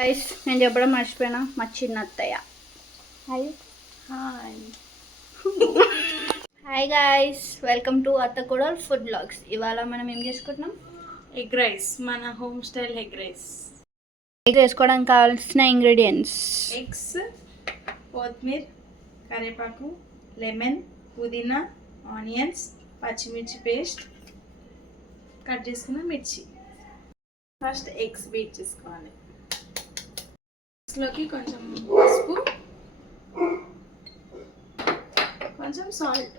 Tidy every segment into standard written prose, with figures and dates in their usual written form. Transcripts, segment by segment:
Guys నేను చెప్పడం మర్చిపోయినా మా చిన్న అత్తయ్య. Hi hi guys, welcome to అత్త కోడల్ ఫుడ్ బ్లాగ్స్. ఇవాళ మనం ఏం చేసుకుంటున్నాం? ఎగ్ రైస్, మన home style egg rice. Egg వేసుకోవడానికి కావాల్సిన ఇంగ్రీడియంట్స్: ఎగ్స్, కొత్తిమీర, కరివేపాకు, లెమన్, పుదీనా, ఆనియన్స్, పచ్చిమిర్చి పేస్ట్, కట్ చేసుకున్న మిర్చి. ఫస్ట్ ఎగ్స్ బీట్ చేసుకోవాలి. ఎగ్స్లోకి కొంచెం పసుపు, కొంచెం సాల్ట్,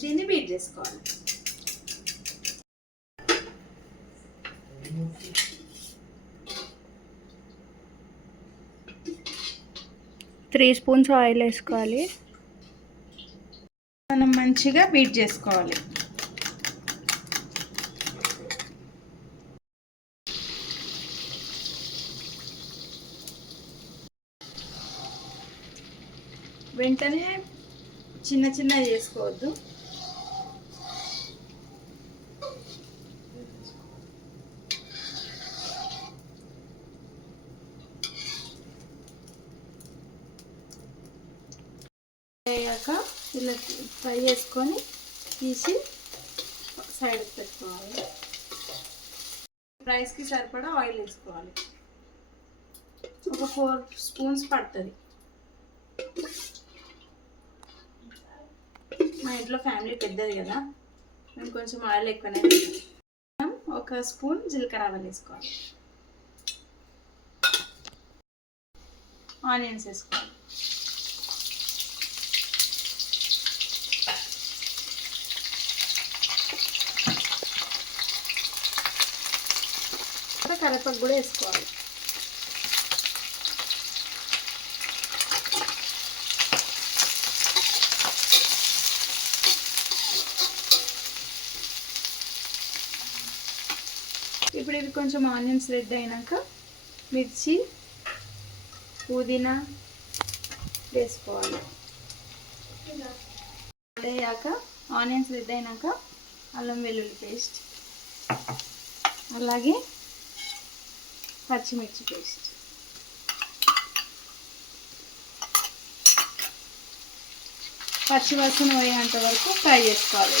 దీన్ని బీట్ చేసుకోవాలి. త్రీ స్పూన్స్ ఆయిల్ వేసుకోవాలి. మనం మంచిగా బీట్ చేసుకోవాలి. వెంటనే చిన్న చిన్న చేసుకోవద్దు. అయ్యాక ఇలా ఫ్రై చేసుకొని తీసి సైడ్కి పెట్టుకోవాలి. రైస్కి సరిపడా ఆయిల్ వేసుకోవాలి. ఒక 4 స్పూన్స్ పడుతుంది. మా ఇంట్లో ఫ్యామిలీ పెద్దది కదా, మేము కొంచెం ఆయిల్ ఎక్కువనే వేస్తాం. ఒక స్పూన్ జీలకర్ర ఆవాలు వేసుకోవాలి. ఆనియన్స్ వేసుకోవాలి. కరివేపాకు కూడా వేసుకోవాలి. ఇప్పుడు ఇవి కొంచెం ఆనియన్స్ రెడ్ అయినాక మిర్చి, పుదీనా వేసుకోవాలి. అయ్యాక ఆనియన్స్ రెడ్ అయినాక అల్లం వెల్లుల్లి పేస్ట్, అలాగే పచ్చిమిర్చి పేస్ట్, పచ్చివాసన పోయేంత వరకు ఫ్రై చేసుకోవాలి.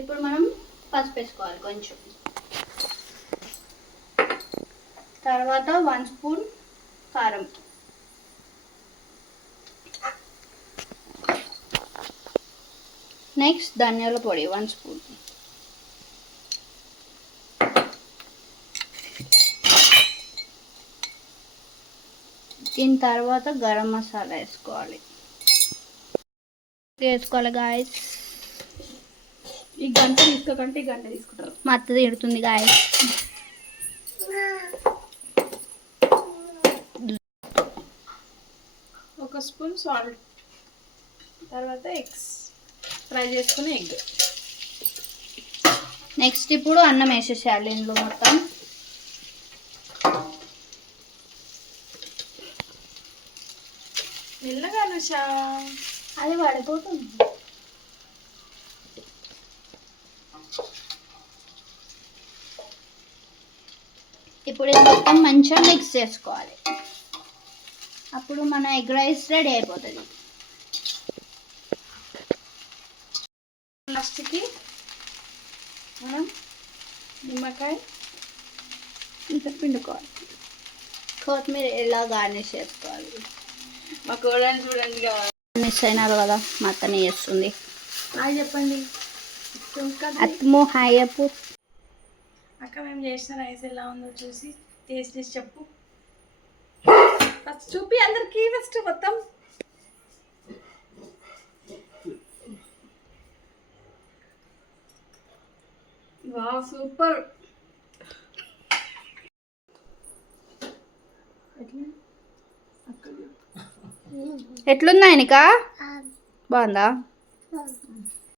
ఇప్పుడు మనం పసుపు వేసుకోవాలి కొంచెం. తర్వాత 1 స్పూన్ కారం, నెక్స్ట్ ధనియాల పొడి 1 స్పూన్, దీని తర్వాత గరం మసాలా వేసుకోవాలి. గాయస్, ఈ గంట తీసుకోకంటే ఈ గంట తీసుకుంటారు. మా అత్త తిడుతుంది గాయస్. ఒక స్పూన్ సాల్ట్, తర్వాత ఎగ్స్ ఫ్రై చేసుకుని ఎగ్. నెక్స్ట్ ఇప్పుడు అన్నం వేసేసేయాలి ఇందులో మొత్తం. మెల్లగా అనుషా, అది పడిపోతుంది. ఇప్పుడు ఇది మొత్తం మంచిగా మిక్స్ చేసుకోవాలి. అప్పుడు మన ఎగ్ రైస్ రెడీ అయిపోతుంది. లాస్ట్కి మనం నిమ్మకాయ ఇంత పిండుకోవాలి. కొత్తిమీర ఎలా గార్నిష్ చేసుకోవాలి. మా కోడని చూడండి. మిస్ అయినారు కదా, మా అత్తనే చేస్తుంది. హాయ్ చెప్పండి. అత్తమో హాయ్ చెప్పు. అక్క మేము చేసిన రైస్ ఎలా ఉందో చూసి టేస్ట్ చేసి చెప్పు. ఫస్ట్ చూపి అందరికి, ఫస్ట్ మొత్తం. Wow, super. ఎట్లుందా ఆయనక? బాగుందా?